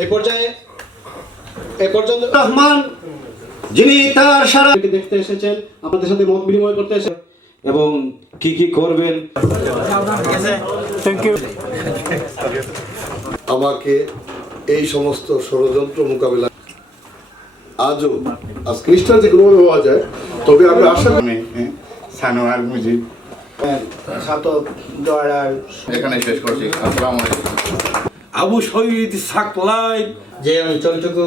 এই পর্যন্ত রহমান যিনি তার সারা দেখতে এসেছেন, আপনাদের সাথে মত বিনিময় করতে এসেছেন এবং কি কি করবেন। Thank you. আমাকে এই সমস্ত ষড়যন্ত্র মোকাবেলা আজও খ্রিস্টান যে কোনোভাবে হওয়া যায়, তবে আমি আশা করি সানোয়ার মুজিব ছাতক দয়ার এখানে শেষ করছি। আসসালামু আলাইকুম। আবু শহীদ সাকলাই যে অঞ্চলটুকু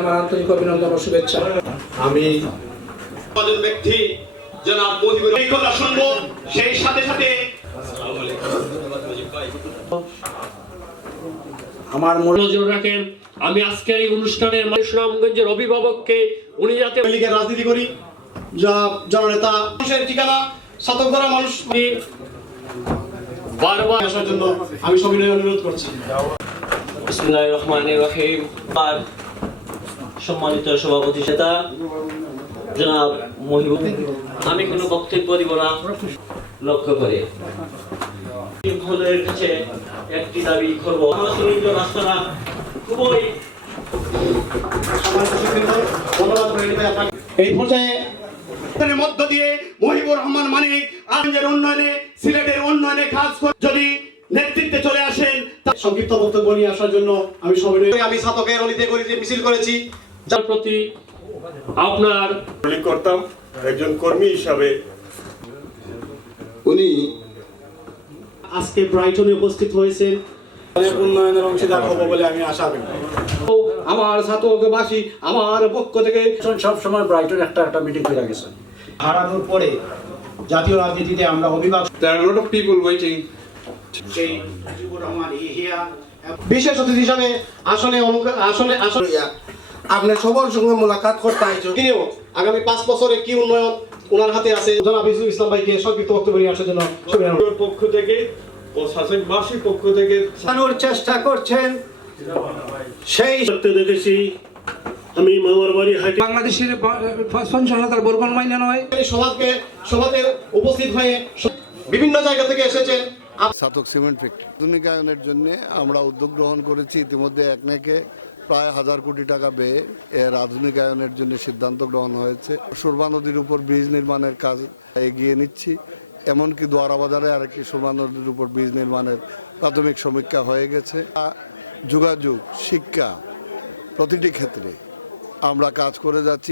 আমার আন্তরিক অভিনন্দন ও শুভেচ্ছা। আমি ব্যক্তি জনাব মজিবুর এই কথা শুনবো, সেই সাথে সাথে আমার নজর রাখেন। আমি আজকের এই অনুষ্ঠানের সুনামগঞ্জের অভিভাবককে উনি যাতে লীগের রাজনীতি করি, জননেতা মানুষের ঠিকানা শতকরা মানুষ বারবার আসার জন্য আমি সবিনয় অনুরোধ করছি। বিসমিল্লাহির রহমানির রহিম। আর সম্মানিত সভাপতি নেতা জনাব মহিবুব, আমি কোনো বক্তব্য দিব না। লক্ষ্য করে কাছে একটি দাবি করব, আমার শরীর রাস্তাটা খুবই এই পর্যায়ে মধ্য দিয়ে মহিবুর রহমান মানিক আঞ্জের উন্নয়নে, সিলেটের উন্নয়নে কাজ করে যদি নেতৃত্বে চলে আসেন, সংক্ষিপ্ত বক্তব্য নিয়ে আসার জন্য আমি সবিনয়। আমি ছাতকের অলিতে গলিতে মিছিল করেছি, যার প্রতি আপনার করতাম একজন কর্মী হিসাবে। উনি আজকে ব্রাইটনে উপস্থিত হয়েছেন, অনেক উন্নয়নের অংশীদার হবো বলে আমি আশা করি। আমার ছাতকবাসী আমার পক্ষ থেকে সব সময় ব্রাইটন একটা মিটিং করে গেছে। হারানোর পরে জাতীয় রাজনীতিতে আমরা অভিভাবক There are a lot of people waiting. সেই মুজিবুর রহমান ইহিয়া বিশেষ অতিথি হিসাবে আসলে আপনি সবার সঙ্গে মোলাকাত করতে আইছো। তিনিও আগামী 5 বছরে কি উন্নয়ন ওনার হাতে আছে। জনাব ইসলাম ভাইকে সংক্ষিপ্ত বক্তব্য নিয়ে আসার জন্য পক্ষ থেকে ও শাসকবাসীর পক্ষ থেকে জানানোর চেষ্টা করছেন। সেই দেখেছি আমি মামার বাড়ি হাইটে বাংলাদেশের সঞ্চালনার বর্গন মাইনে নয়। সভাতে উপস্থিত হয়ে বিভিন্ন জায়গা থেকে এসেছেন। ছাতক সিমেন্ট ফ্যাক্টরি আধুনিকায়নের জন্য আমরা উদ্যোগ গ্রহণ করেছি। ইতিমধ্যে একনেকে প্রায় 1000 কোটি টাকা ব্যয়ে এর আধুনিকায়নের জন্য সিদ্ধান্ত গ্রহণ হয়েছে। সুরমা নদীর উপর ব্রিজ নির্মাণের কাজ এগিয়ে নিচ্ছি। এমনকি দোয়ারা বাজারে আরেকটি সুরমা নদীর উপর ব্রিজ নির্মাণের প্রাথমিক সমীক্ষা হয়ে গেছে। যোগাযোগ, শিক্ষা প্রতিটি ক্ষেত্রে আমরা কাজ করে যাচ্ছি।